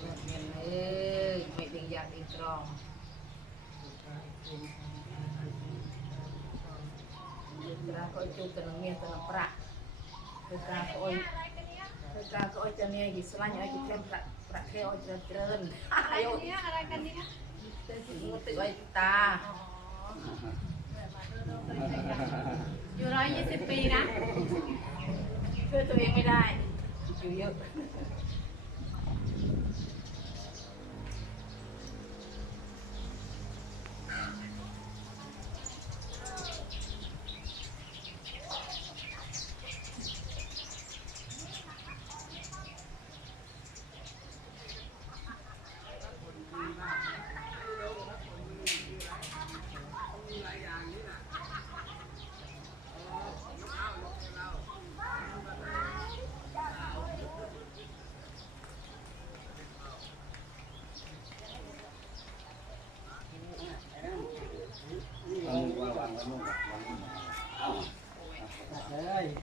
เงินเอ้ยไม่ดึงยากดึงตรองดึงกระก็จุกตะนังเมียตะนังประดึงกระก็อ้อยดึงกระก็อ้อยจะเนี่ยยิ่งสลายอ้อยจะเพิ่มประแค่อ้อยจะเจริญอะไรกันเนี่ยเต้นถึงมือติดอ้อยตาอยู่120 ปีนะช่วยตัวเองไม่ได้อยู่เยอะ